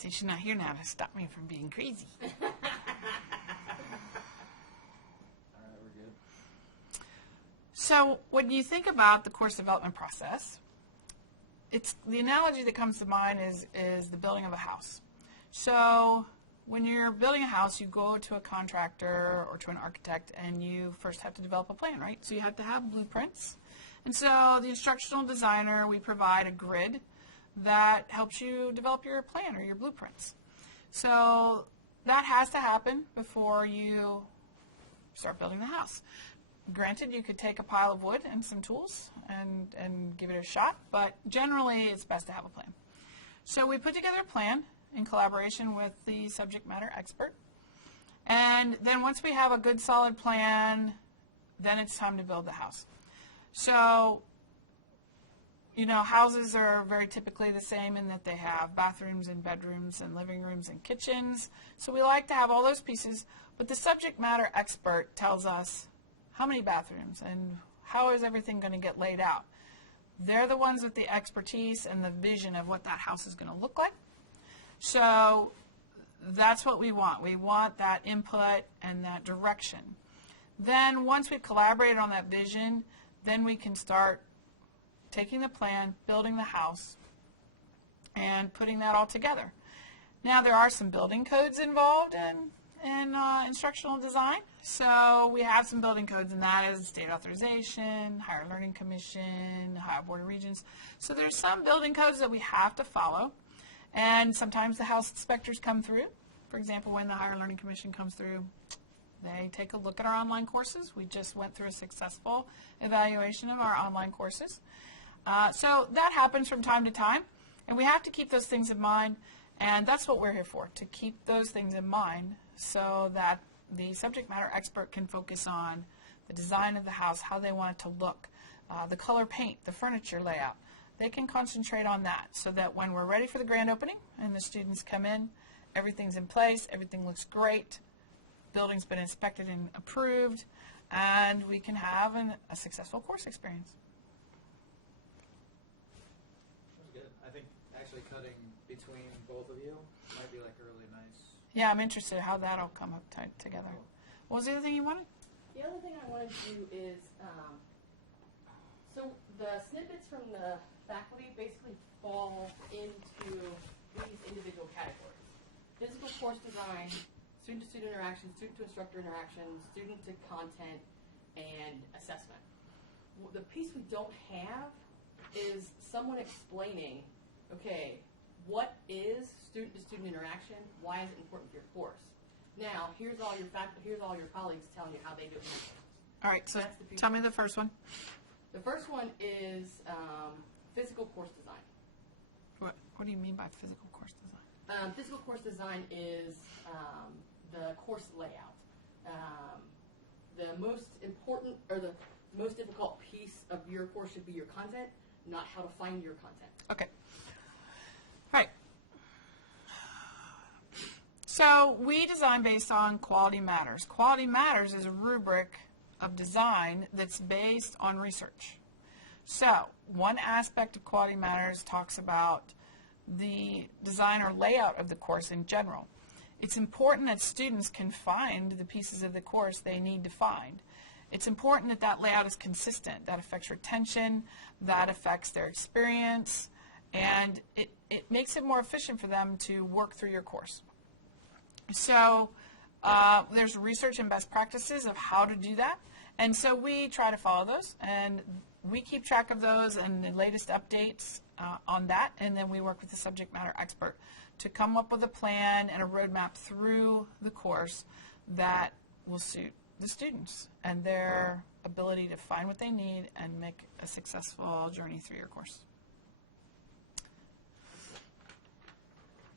See, she's not here now to stop me from being crazy. All right, we're good. So when you think about the course development process, it's the analogy that comes to mind is the building of a house. So when you're building a house, you go to a contractor or to an architect, and you first have to develop a plan, right? So you have to have blueprints. And so the instructional designer, we provide a grid that helps you develop your plan or your blueprints. So that has to happen before you start building the house. Granted, you could take a pile of wood and some tools and give it a shot, but generally it's best to have a plan. So we put together a plan in collaboration with the subject matter expert. And then once we have a good solid plan, then it's time to build the house. So, you know, houses are very typically the same in that they have bathrooms and bedrooms and living rooms and kitchens. So we like to have all those pieces, but the subject matter expert tells us how many bathrooms and how is everything going to get laid out. They're the ones with the expertise and the vision of what that house is going to look like. So that's what we want. We want that input and that direction. Then once we've collaborated on that vision, then we can start taking the plan, building the house, and putting that all together. Now there are some building codes involved in instructional design. So we have some building codes, and that is state authorization, Higher Learning Commission, Ohio Board of Regents. So there's some building codes that we have to follow, and sometimes the house inspectors come through. For example, when the Higher Learning Commission comes through, they take a look at our online courses. We just went through a successful evaluation of our online courses. So that happens from time to time, and we have to keep those things in mind, and that's what we're here for, to keep those things in mind so that the subject matter expert can focus on the design of the house, how they want it to look, the color paint, the furniture layout. They can concentrate on that so that when we're ready for the grand opening and the students come in, everything's in place, everything looks great, building's been inspected and approved, and we can have a successful course experience. That's good. I think actually cutting between both of you might be like a really nice... Yeah, I'm interested in how that'll come up together. What was the other thing you wanted? The other thing I wanted to do is, so the snippets from the faculty basically fall into these individual categories. Physical course design, student-to-student interaction, student-to-instructor interaction, student-to-content, and assessment. The piece we don't have is someone explaining, okay, what is student-to-student interaction? Why is it important for your course? Now, here's all your colleagues telling you how they do it. All right, so tell me the first one. The first one is physical course design. What do you mean by physical course design? Physical course design is the course layout. The most important or the most difficult piece of your course should be your content, not how to find your content. Okay. All right. So we design based on Quality Matters. Quality Matters is a rubric of design that's based on research. So one aspect of Quality Matters talks about the design or layout of the course in general. It's important that students can find the pieces of the course they need to find. It's important that that layout is consistent. That affects retention, that affects their experience, and it makes it more efficient for them to work through your course. So there's research and best practices of how to do that, and so we try to follow those, and we keep track of those and the latest updates on that, and then we work with the subject matter expert to come up with a plan and a roadmap through the course that will suit the students and their ability to find what they need and make a successful journey through your course.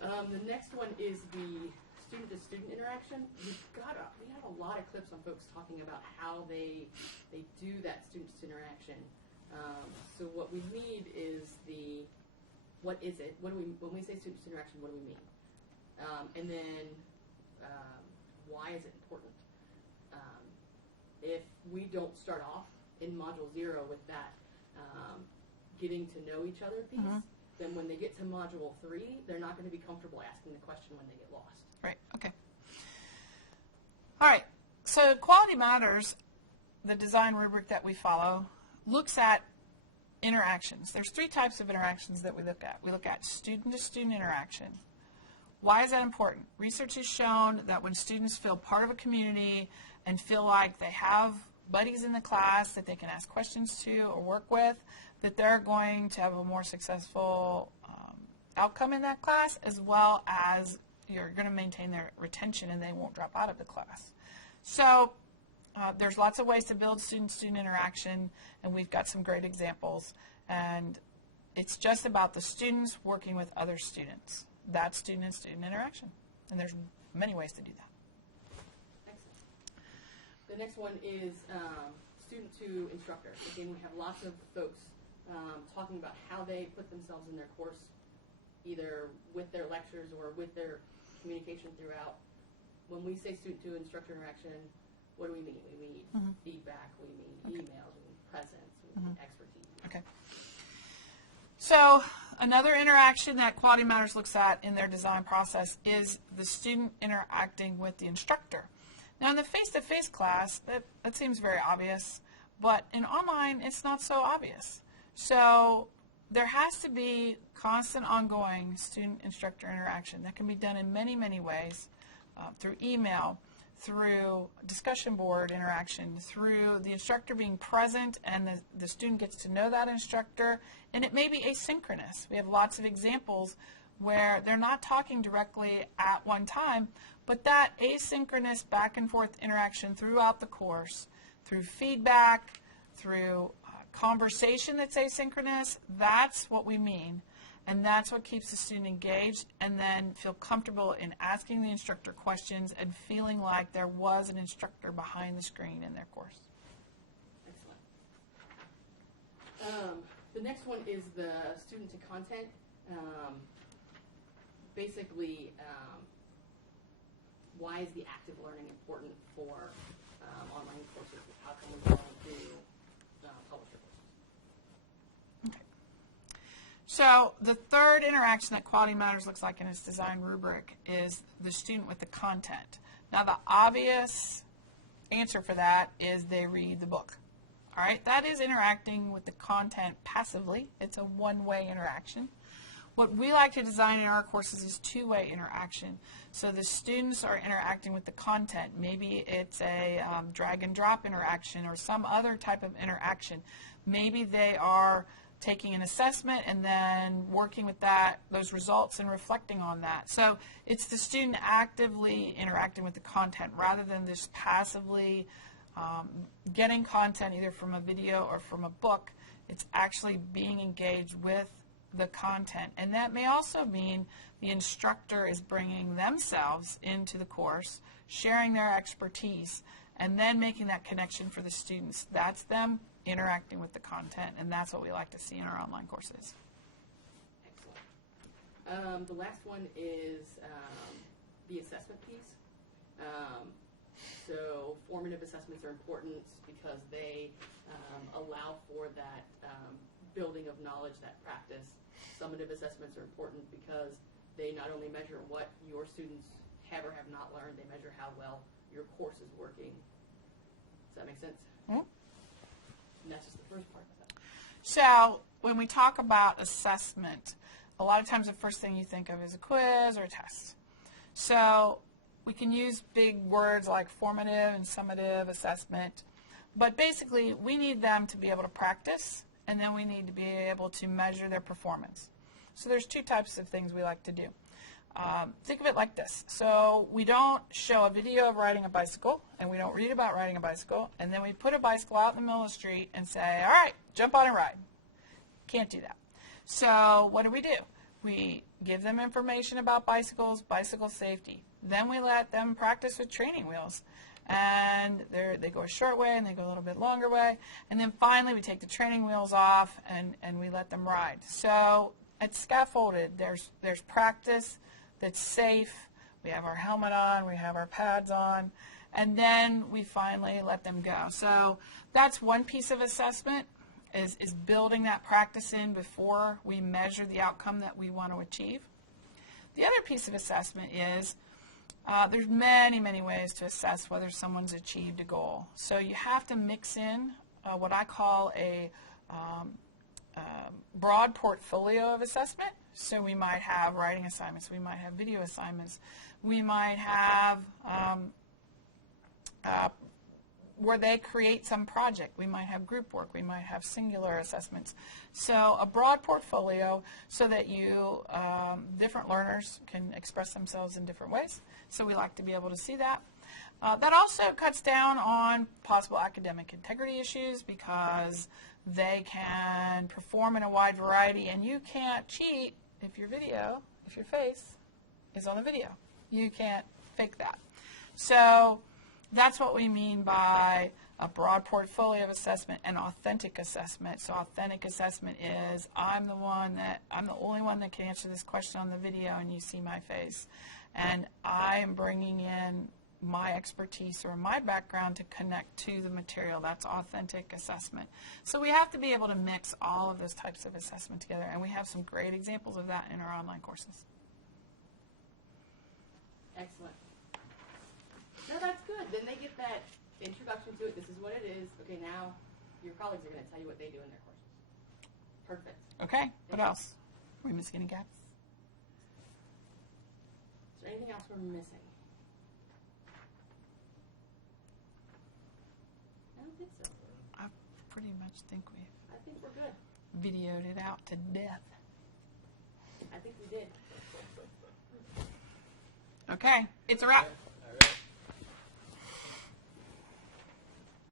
The next one is the student-to-student interaction. We have a lot of clips on folks talking about how they do that student-to-student interaction. So what we need is what is it? When we say student-to-student interaction, what do we mean? And then why is it important? If we don't start off in Module 0 with that getting to know each other piece, then when they get to Module 3, they're not going to be comfortable asking the question when they get lost. Right, okay. All right, so Quality Matters, the design rubric that we follow, looks at interactions. There's 3 types of interactions that we look at. We look at student-to-student interaction. Why is that important? Research has shown that when students feel part of a community and feel like they have buddies in the class that they can ask questions to or work with, that they're going to have a more successful outcome in that class, as well as you're going to maintain their retention and they won't drop out of the class. So there's lots of ways to build student-student interaction, and we've got some great examples. And it's just about the students working with other students. That's student-and-student interaction. And there's many ways to do that. Excellent. The next one is student to instructor. Again, we have lots of folks talking about how they put themselves in their course, either with their lectures or with their communication throughout. When we say student to instructor interaction, what do we mean? We mean feedback, we mean emails, we mean presence, we mean expertise. Okay. So another interaction that Quality Matters looks at in their design process is the student interacting with the instructor. Now in the face-to-face class, that seems very obvious, but in online, it's not so obvious. So there has to be constant, ongoing student-instructor interaction that can be done in many, many ways, through email, through discussion board interaction, through the instructor being present and the student gets to know that instructor, and it may be asynchronous. We have lots of examples where they're not talking directly at one time, but that asynchronous back and forth interaction throughout the course, through feedback, through conversation that's asynchronous, that's what we mean. And that's what keeps the student engaged and then feel comfortable in asking the instructor questions and feeling like there was an instructor behind the screen in their course. Excellent. The next one is the student to content. Basically, why is the active learning important for online courses? How can we go to publish your courses? Okay. So the third interaction that Quality Matters looks like in its design rubric is the student with the content. Now the obvious answer for that is they read the book. All right, that is interacting with the content passively. It's a one-way interaction. What we like to design in our courses is two-way interaction. So the students are interacting with the content. Maybe it's a drag and drop interaction or some other type of interaction. Maybe they are taking an assessment and then working with those results and reflecting on that. So it's the student actively interacting with the content rather than just passively getting content either from a video or from a book. It's actually being engaged with the content. And that may also mean the instructor is bringing themselves into the course, sharing their expertise, and then making that connection for the students. That's them interacting with the content, and that's what we like to see in our online courses. Excellent. The last one is the assessment piece. So formative assessments are important because they allow for that building of knowledge, that practice. Summative assessments are important because they not only measure what your students have or have not learned, they measure how well your course is working. Does that make sense? Mm-hmm. And that's just the first part of that. So when we talk about assessment, a lot of times the first thing you think of is a quiz or a test. So we can use big words like formative and summative assessment, but basically we need them to be able to practice, and then we need to be able to measure their performance. So there's two types of things we like to do. Think of it like this. So we don't show a video of riding a bicycle, and we don't read about riding a bicycle, and then we put a bicycle out in the middle of the street and say, all right, jump on and ride. Can't do that. So what do? We give them information about bicycles, bicycle safety. Then we let them practice with training wheels. And they go a short way and they go a little bit longer way. And then finally we take the training wheels off and we let them ride. So it's scaffolded. There's practice that's safe. We have our helmet on, we have our pads on, and then we finally let them go. So that's one piece of assessment. is building that practice in before we measure the outcome that we want to achieve. The other piece of assessment is there's many, many ways to assess whether someone's achieved a goal. So you have to mix in what I call a broad portfolio of assessment. So we might have writing assignments, we might have video assignments, we might have where they create some project. We might have group work. We might have singular assessments. So a broad portfolio so that you, different learners can express themselves in different ways. So we like to be able to see that. That also cuts down on possible academic integrity issues because they can perform in a wide variety, and you can't cheat if your face is on the video. You can't fake that. So that's what we mean by a broad portfolio of assessment and authentic assessment. So authentic assessment is I'm the only one that can answer this question on the video, and you see my face. And I am bringing in my expertise or my background to connect to the material. That's authentic assessment. So we have to be able to mix all of those types of assessment together, and we have some great examples of that in our online courses. Excellent. No, that's good. Then they get that introduction to it. This is what it is. Okay, now your colleagues are going to tell you what they do in their courses. Perfect. Okay, what else? Are we missing any gaps? Is there anything else we're missing? I don't think so. I pretty much think I think we're good. we've videoed it out to death. I think we did. Okay, it's a wrap.